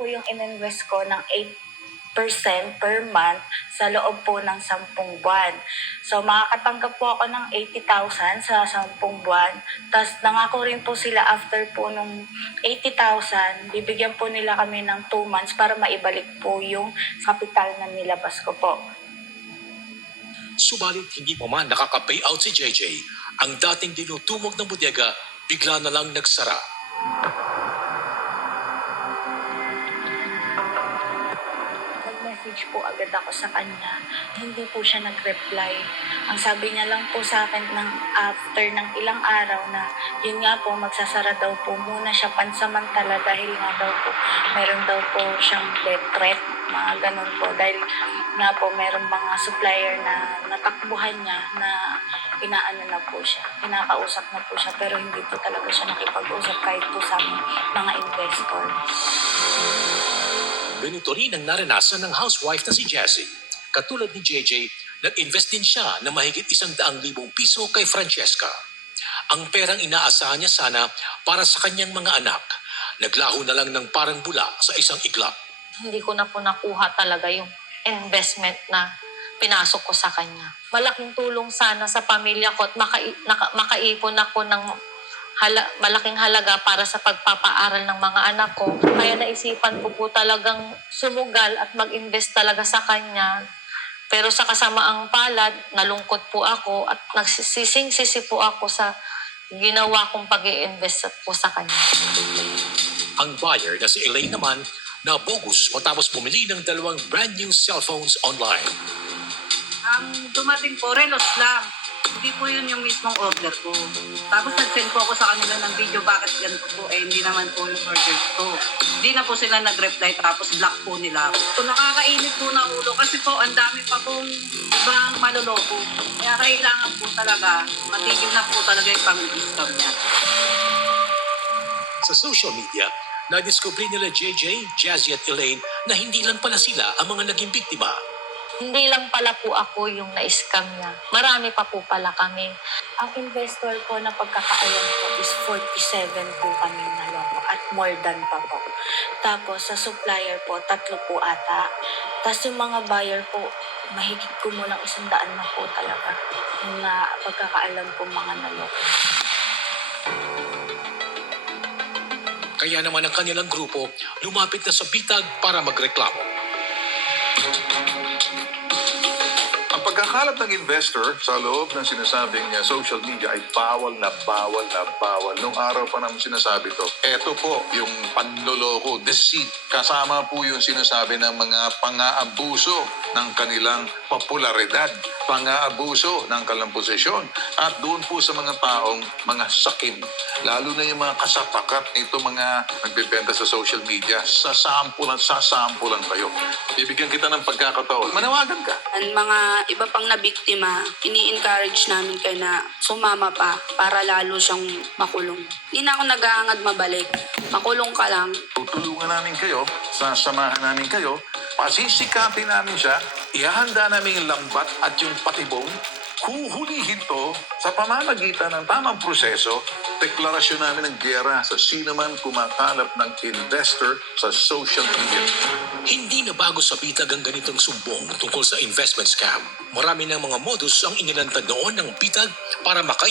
po yung ininvest ko ng 8% per month sa loob po ng 10 buwan. So makakatanggap po ako ng 80,000 sa 10 buwan. Tapos nangako rin po sila after po nung 80,000, bibigyan po nila kami ng 2 months para maibalik po yung kapital na nilabas ko po. Subalit hindi pa man nakaka-payout si JJ, ang dating dinutumog ng bodega bigla na lang nagsara. Nag-message po agad ako sa kanya. Hindi po siya nag-reply. Ang sabi niya lang po sa akin after ng ilang araw na yun nga po, magsasara daw po muna siya pansamantala dahil nga daw po meron daw po siyang death threat, mga ganun po. Dahil nga po meron mga supplier na natakbuhan niya na inaano na po siya, kinakausap na po siya pero hindi po talaga siya nakipag-usap kahit po sa mga investor. Ganito rin ang naranasan ng housewife na si Jessie. Katulad ni JJ, nag-invest din siya ng mahigit 100,000 piso kay Francesca. Ang perang inaasahan niya sana para sa kanyang mga anak, naglaho na lang ng parang bula sa isang iglap. Hindi ko na po nakuha talaga yung investment na pinasok ko sa kanya. Malaking tulong sana sa pamilya ko at makaipon ako ng malaking halaga para sa pagpapaaral ng mga anak ko. Kaya naisipan ko po talagang sumugal at mag-invest talaga sa kanya. Pero sa kasamaang palad, nalungkot po ako at nagsising-sisi po ako sa ginawa kong pag-i-invest po sa kanya. Ang buyer na si Elaine naman, nabogus matapos bumili ng 2 brand new cellphones online. Ang dumating po, relos lang. Hindi po yun yung mismong order ko. Tapos nag-send po ako sa kanila ng video, bakit ganito po, hindi naman po yung order ko. Hindi na po sila nag-reply, tapos block po nila. So nakakainit po na ulo kasi po ang dami pa pong ibang maloloko. Kaya kailangan po talaga, matigil na po talaga yung pang-discount niya. Sa social media, nadiskubre nila JJ, Jazzy at Elaine na hindi lang pala sila ang mga naging biktima. Hindi lang pala po ako yung na-scam niya. Marami pa po pala kami. Ang investor po na pagkakaalam ko is 47 po kami naloko at more than pa po. Tapos sa supplier po, 3 po ata. Tapos yung mga buyer po, mahigit kumulang 100 na po talaga na pagkakaalam po mga naloko. Kaya naman ang kanilang grupo lumapit na sa bitag para magreklamo. Ang pagkakalap ng investor sa loob ng sinasabing social media ay bawal na bawal na bawal. Nung araw pa naman sinasabi to. Ito po yung panloloko, deceit. Kasama po yung sinasabi ng mga pang-aabuso ng kanilang popularidad, pang-aabuso ng kanilang posisyon. At doon po sa mga taong mga sakim. Lalo na yung mga kasapakat nito mga nagbebenta sa social media. Sasampulan kayo. Bibigyan kita ng pagkakataon. Manawagan ka. Ang mga iba pang na biktima, ini-encourage namin kayo na sumama pa para lalo siyang makulong. Hindi na ako nag-aangad mabalik. Makulong ka lang. Tutulungan namin kayo, sasamahan namin kayo, pasisikapin namin siya, ihahanda namin yung lambat at yung patibong, huhulihin to sa pamamagitan ng tamang proseso, deklarasyon namin ng giyera sa sino man kumakalap ng investor sa social media. Hindi na bago sa bitag ang ganitong sumbong tungkol sa investment scam. Marami ng mga modus ang inilantad noon ng bitag para